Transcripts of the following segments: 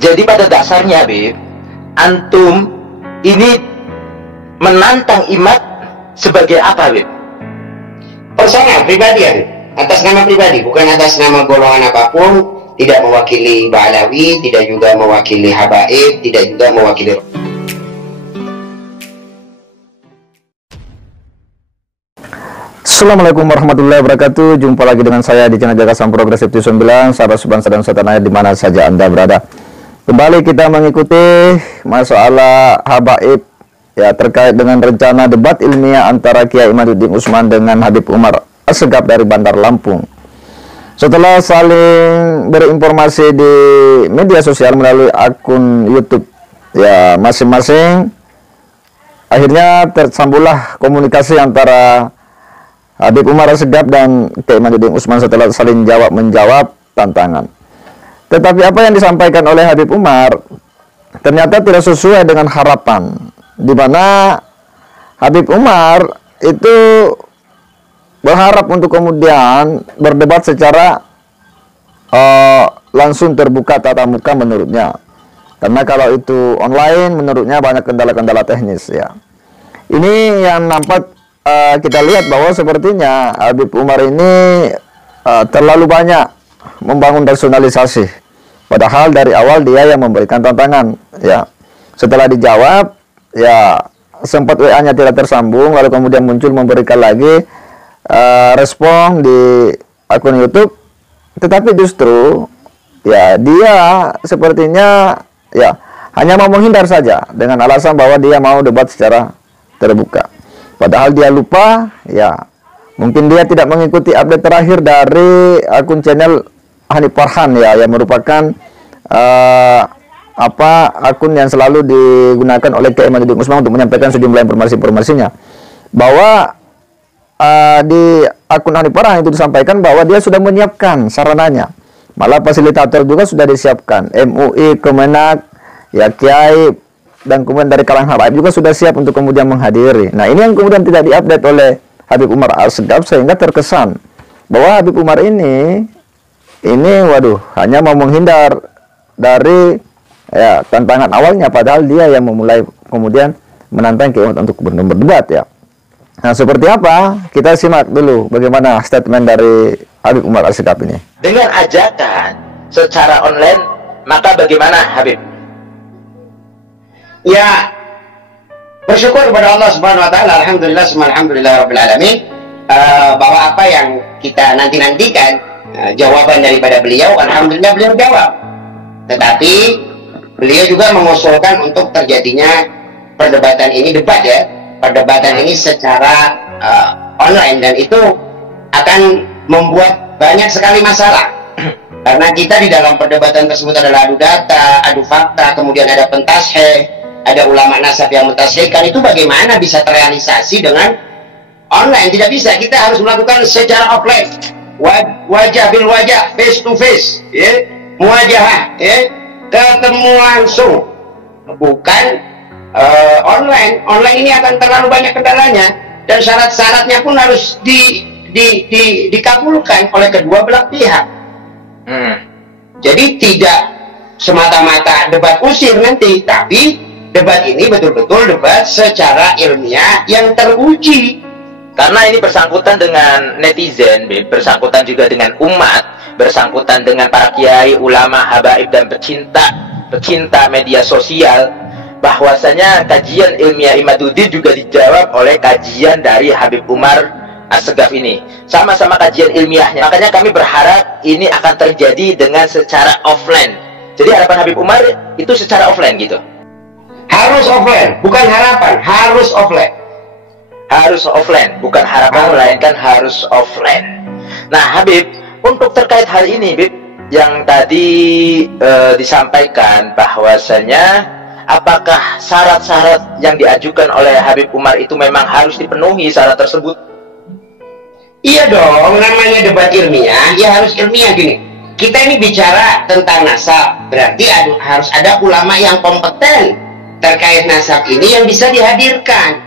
Jadi pada dasarnya, Bib, antum ini menantang Imad sebagai apa, Bib? Personal, pribadi ya, Bib. Atas nama pribadi, bukan atas nama golongan apapun. Tidak mewakili Ba'alawi, tidak juga mewakili Habaib, tidak juga mewakili. Assalamualaikum warahmatullahi wabarakatuh. Jumpa lagi dengan saya di channel Jagasan Progresif 9, sahabat sebangsa dan setanah di mana saja Anda berada. Kembali kita mengikuti masalah habaib ya, terkait dengan rencana debat ilmiah antara Kiai Imaduddin Utsman dengan Habib Umar Assegaf dari Bandar Lampung. Setelah saling berinformasi di media sosial melalui akun YouTube ya masing-masing, akhirnya tersambunglah komunikasi antara Habib Umar Assegaf dan Kiai Imaduddin Utsman setelah saling jawab-menjawab tantangan. Tetapi apa yang disampaikan oleh Habib Umar ternyata tidak sesuai dengan harapan, di mana Habib Umar itu berharap untuk kemudian berdebat secara langsung terbuka tatap muka menurutnya. Karena kalau itu online menurutnya banyak kendala-kendala teknis ya. Ini yang nampak kita lihat bahwa sepertinya Habib Umar ini terlalu banyak membangun rasionalisasi, padahal dari awal dia yang memberikan tantangan ya. Setelah dijawab ya sempat WA-nya tidak tersambung, lalu kemudian muncul memberikan lagi respon di akun YouTube, tetapi justru ya dia sepertinya ya hanya mau menghindar saja dengan alasan bahwa dia mau debat secara terbuka. Padahal dia lupa ya, mungkin dia tidak mengikuti update terakhir dari akun channel Hanif Farhan ya, yang merupakan akun yang selalu digunakan oleh Kiai Imaduddin Utsman untuk menyampaikan sejumlah informasi-informasinya. Bahwa di akun Hanif Farhan itu disampaikan bahwa dia sudah menyiapkan sarananya, malah fasilitator juga sudah disiapkan, MUI, Kemenak, ya Kiai, dan kemudian dari kalangan habaib juga sudah siap untuk kemudian menghadiri. Nah, ini yang kemudian tidak diupdate oleh Habib Umar Assegaf, sehingga terkesan bahwa Habib Umar ini waduh, hanya mau menghindar dari ya tantangan awalnya, padahal dia yang memulai kemudian menantang Kiai untuk berdebat ya. Nah, seperti apa? Kita simak dulu bagaimana statement dari Habib Umar Assegaf ini. Dengan ajakan secara online, maka bagaimana, Habib? Ya, bersyukur kepada Allah Subhanahu wa taala, alhamdulillah rabbil alamin, bahwa apa yang kita nantikan jawaban daripada beliau, alhamdulillah beliau jawab. Tetapi beliau juga mengusulkan untuk terjadinya perdebatan ini, debat ya, perdebatan ini secara online, dan itu akan membuat banyak sekali masalah. Karena kita di dalam perdebatan tersebut adalah adu data, adu fakta, kemudian ada pentasheh, ada ulama nasab yang mentashehkan. Itu bagaimana bisa terrealisasi dengan online? Tidak bisa. Kita harus melakukan secara offline, wajah bil wajah, face to face ya, muwajahah ya, ketemu langsung, bukan online. Online ini akan terlalu banyak kendalanya, dan syarat-syaratnya pun harus dikabulkan oleh kedua belah pihak. Jadi tidak semata-mata debat usir nanti, tapi debat ini betul-betul debat secara ilmiah yang teruji. Karena ini bersangkutan dengan netizen, bersangkutan juga dengan umat, bersangkutan dengan para kiai, ulama, habaib, dan pecinta media sosial, bahwasanya kajian ilmiah Imaduddin juga dijawab oleh kajian dari Habib Umar Assegaf ini. Sama-sama kajian ilmiahnya. Makanya kami berharap ini akan terjadi dengan secara offline. Jadi harapan Habib Umar itu secara offline gitu. Harus offline, bukan harapan, harus offline. Harus offline, bukan harapan, melainkan harus offline. Nah, Habib, untuk terkait hal ini, Bib, yang tadi disampaikan bahwasanya apakah syarat-syarat yang diajukan oleh Habib Umar itu memang harus dipenuhi syarat tersebut? Iya dong, namanya debat ilmiah, ya harus ilmiah gini. Kita ini bicara tentang nasab, berarti harus ada ulama yang kompeten terkait nasab ini yang bisa dihadirkan.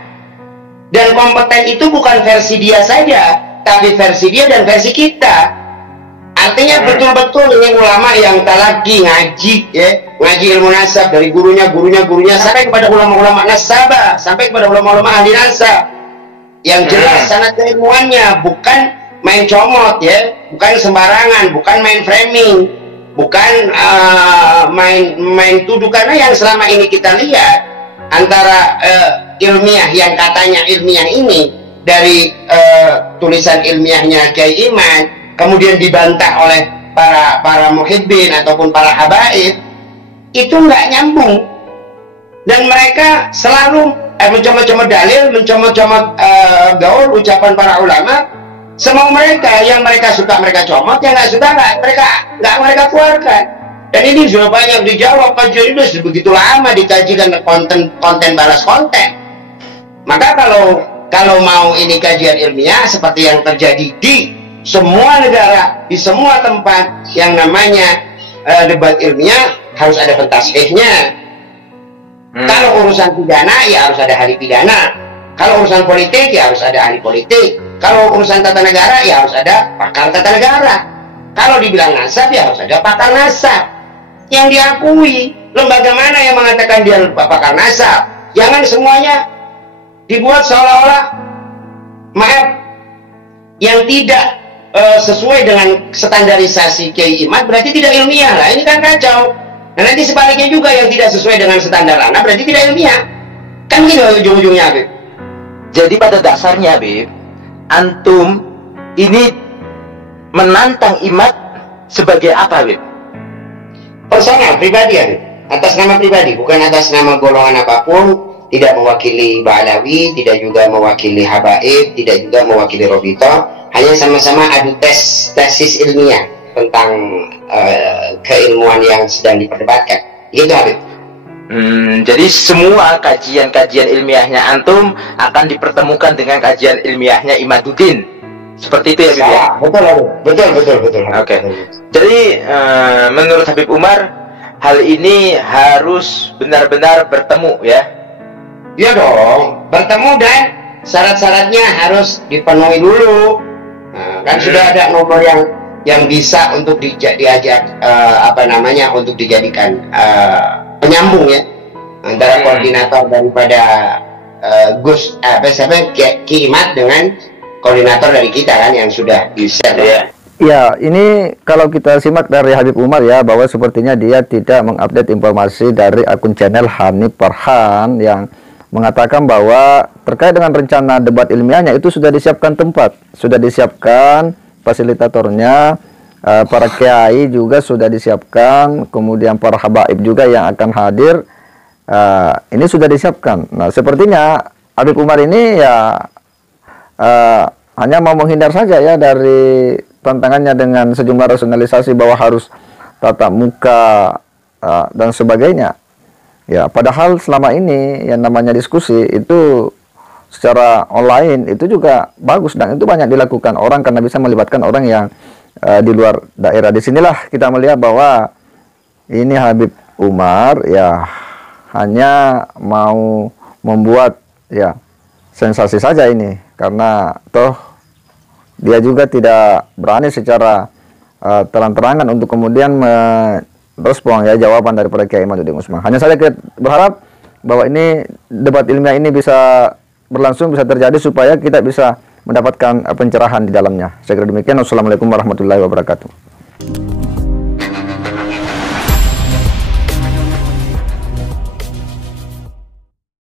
Dan kompeten itu bukan versi dia saja, tapi versi dia dan versi kita. Artinya betul-betul ini ulama yang talaki ngaji, ya, ngaji ilmu nasab dari gurunya sampai kepada ulama-ulama nasabah, sampai kepada ulama-ulama ahli nasab yang jelas sanad keilmuannya, bukan main comot, ya, bukan sembarangan, bukan main framing, bukan main tuduh. Karena yang selama ini kita lihat antara ilmiah yang katanya ilmiah ini dari tulisan ilmiahnya Kiai Imad kemudian dibantah oleh para muhibbin ataupun para habaib, itu nggak nyambung, dan mereka selalu mencomot-comot dalil, mencomot-comot gaul ucapan para ulama semau mereka. Yang mereka suka mereka comot, yang nggak suka nggak mereka keluarkan. Dan ini sudah banyak dijawab, kajian ini sudah begitu lama dikaji dan konten balas konten. Maka kalau mau ini kajian ilmiah seperti yang terjadi di semua negara, di semua tempat yang namanya debat ilmiah, harus ada pentashihnya. Kalau urusan pidana, ya harus ada ahli pidana. Kalau urusan politik, ya harus ada ahli politik. Kalau urusan tata negara, ya harus ada pakar tata negara. Kalau dibilang nasab, ya harus ada pakar nasab yang diakui. Lembaga mana yang mengatakan dia pakar nasab? Jangan semuanya dibuat seolah-olah, maaf, yang tidak sesuai dengan standarisasi Kiai Imad berarti tidak ilmiah. Lah ini kan kacau. Nah nanti sebaliknya juga, yang tidak sesuai dengan standar anak berarti tidak ilmiah. Kan gitu ujung-ujungnya, Habib. Jadi pada dasarnya, Habib, antum ini menantang Imad sebagai apa, Habib? Personal, pribadi, Habib. Atas nama pribadi, bukan atas nama golongan apapun. Tidak mewakili Ba'alawi, tidak juga mewakili Habaib, tidak juga mewakili Robito. Hanya sama-sama adu tesis ilmiah tentang keilmuan yang sedang diperdebatkan. Gitu, Habib. Jadi semua kajian-kajian ilmiahnya antum akan dipertemukan dengan kajian ilmiahnya Imaduddin. Seperti itu ya, Habib? Ya? Betul, Habib. Betul. Oke. Jadi menurut Habib Umar, hal ini harus benar-benar bertemu, ya? Iya dong, bertemu, dan syarat-syaratnya harus dipenuhi dulu. Nah, kan sudah ada nomor yang bisa untuk diajak untuk dijadikan penyambung, ya, antara koordinator daripada Ki Imad dengan koordinator dari kita kan yang sudah di-share. Ya. Ya, ini kalau kita simak dari Habib Umar, ya, bahwa sepertinya dia tidak mengupdate informasi dari akun channel Hanif Farhan yang mengatakan bahwa terkait dengan rencana debat ilmiahnya itu sudah disiapkan tempat, sudah disiapkan fasilitatornya, para kiai juga sudah disiapkan, kemudian para habaib juga yang akan hadir, ini sudah disiapkan. Nah, sepertinya Habib Umar ini ya hanya mau menghindar saja, ya, dari tantangannya dengan sejumlah rasionalisasi bahwa harus tatap muka dan sebagainya. Ya, padahal selama ini yang namanya diskusi itu secara online itu juga bagus, dan itu banyak dilakukan orang karena bisa melibatkan orang yang di luar daerah. Disinilah kita melihat bahwa ini Habib Umar ya hanya mau membuat ya sensasi saja ini, karena toh dia juga tidak berani secara terang-terangan untuk kemudian respon, ya, jawaban daripada Kiai Imaduddin Usman. Hanya saja kita berharap bahwa ini debat ilmiah ini bisa berlangsung, bisa terjadi supaya kita bisa mendapatkan pencerahan di dalamnya. Saya kira demikian. Wassalamualaikum warahmatullahi wabarakatuh.